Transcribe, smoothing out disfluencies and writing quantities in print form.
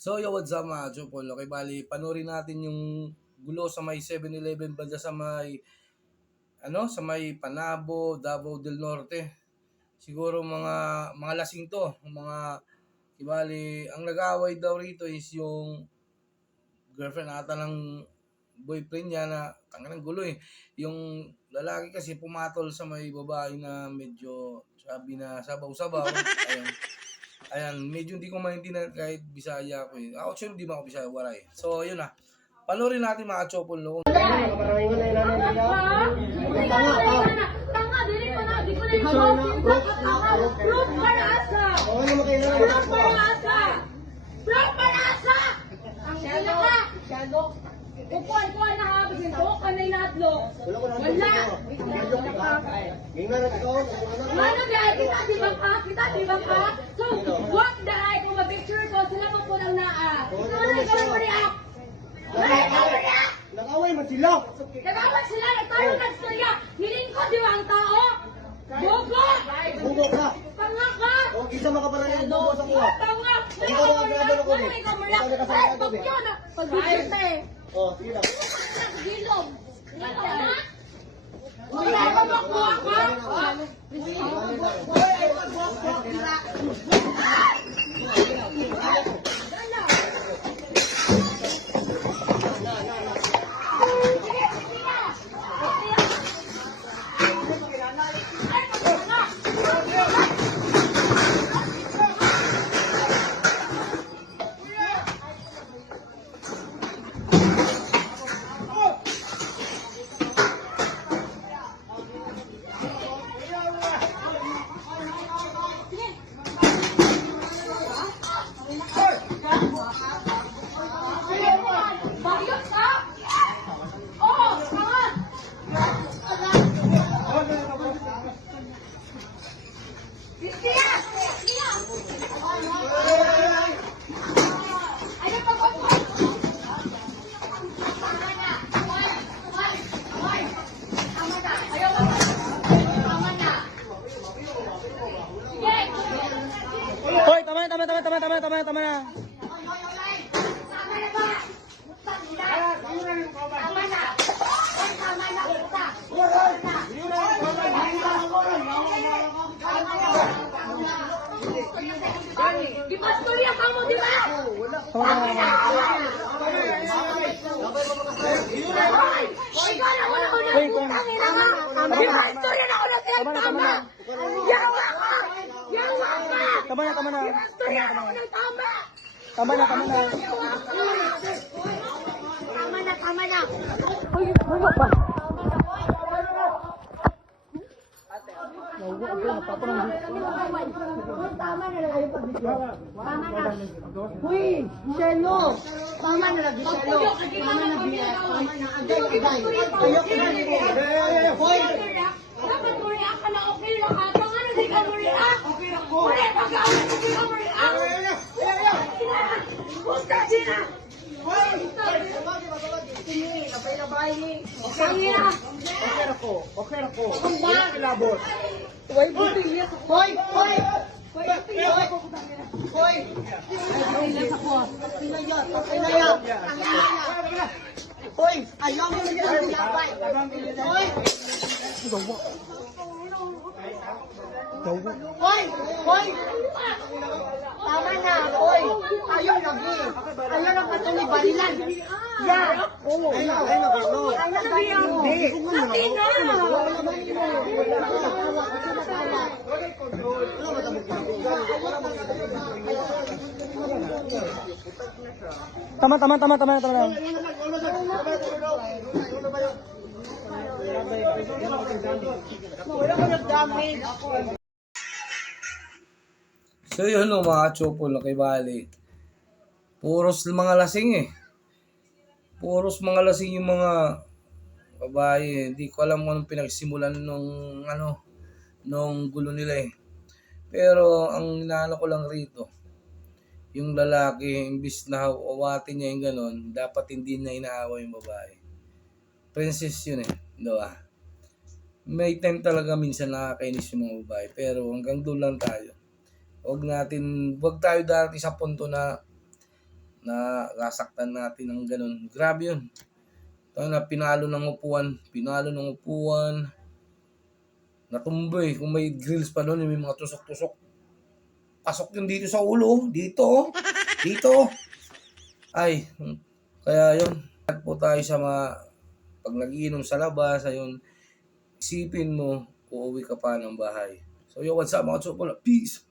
So, yo, what's up mga Chupol? Okay, bali, panoorin natin yung gulo sa may 7-Eleven banda sa may, sa may Panabo, Davao del Norte. Siguro mga lasing to, mga, ibali, ang nag-aaway daw rito is yung girlfriend ata ng boyfriend niya na, tangan ng gulo eh. Yung lalaki kasi pumatol sa may babae na medyo sabi na sabaw-sabaw. Ayun. Ayan, medyo hindi ko maintindihan kahit Bisaya ako eh. Ako actually hindi ako Bisaya, waray. So, yun na. Panoorin natin mga Chopol no. Tanga, dili ko na, di ko na proof para asa. Proof para asa. Proof para asa. Ang sila ka. Kukuan na ha, bisinto, kanay natlo. Wala. Ano dahil kita, di ba ka? So, what dahil kung ma-picture ko, sila pa po lang naa. Ano ikaw mo react? Nag-away man sila. Nagawag sila, nagtayo nagstorya. Nilingkod di ba ang tao? Bogo! Bugo ka. Tanga ka! O, isa makaparang yung bugo sa kuha. Tanga! Ikaw mga grado na ko ni. Ikaw mo Ikaw na kasama ko ni. Pag-bigyan na eh. O, sige lang. Gilom! Wala ka makuha ka? Bayot ka? Oo, tanga! Siya! Ano pa ba po? Tama na! Hoy! Tama na! Ayaw ka! Tama na! Sige! Hoy, tama na. Tama na ba? Tama na! Hoy, tama na! Puta! Di ba storya ka mo, di ba? Tama na! Hoy! Ikaw na wala ko na putang ina ka! Di ba storya na ko na sila? Tama! Yawa ka! Yawa ka! Tama na. Di ba storya na ko na tama? Tama na. Tama na! Hoy, ano ba? Tama na lang kayo pag-video. Tama na. Uy, Shelo! Tama na lang, Shelo. Tama na, Bia. Tama na. Agay. Ayoko na nito. Hoy! Dapat mo react ka na okay lang ha. Kung ano di ka mo react. Uli, pag-awit ka di ka mo react. Pusta sila! Okay na ko. Ilabot. Hoy! Hoy! Hoy, ayaw mo na yan. Hoy! Hoy! Tama na, hoy! Ayaw na, Bi! Ayaw na patuloy balilan! Yeah! Oo! Ayaw na, Carlo. Ayaw na, Bi! Laki na! Tama na. So, yun no, mga Chopol, okay, bali. Puros mga lasing eh. Puros mga lasing yung mga babae. Hindi ko alam kung anong pinagsimulan nung gulo nila eh. Pero ang inaano ko lang rito, yung lalaki, imbis na awatin niya yung ganon, dapat hindi niya inaawa yung babae. Princess yun eh, diba? May time talaga minsan nakakainis yung mga babae, pero hanggang doon lang tayo. Wag tayo darating sa punto na na nasaktan natin ng ganun. Grabe yun. Tayo na pinalo ng upuan, natumboy. Kung may grills pa doon, may mga tusok-tusok. Pasok yun dito sa ulo, dito, dito. Ay, kaya yun. Po tayo sa pag nagiinom sa labas, ayun, isipin mo, uuwi ka pa ng bahay. So, yo, what's up mga tsupula? Peace!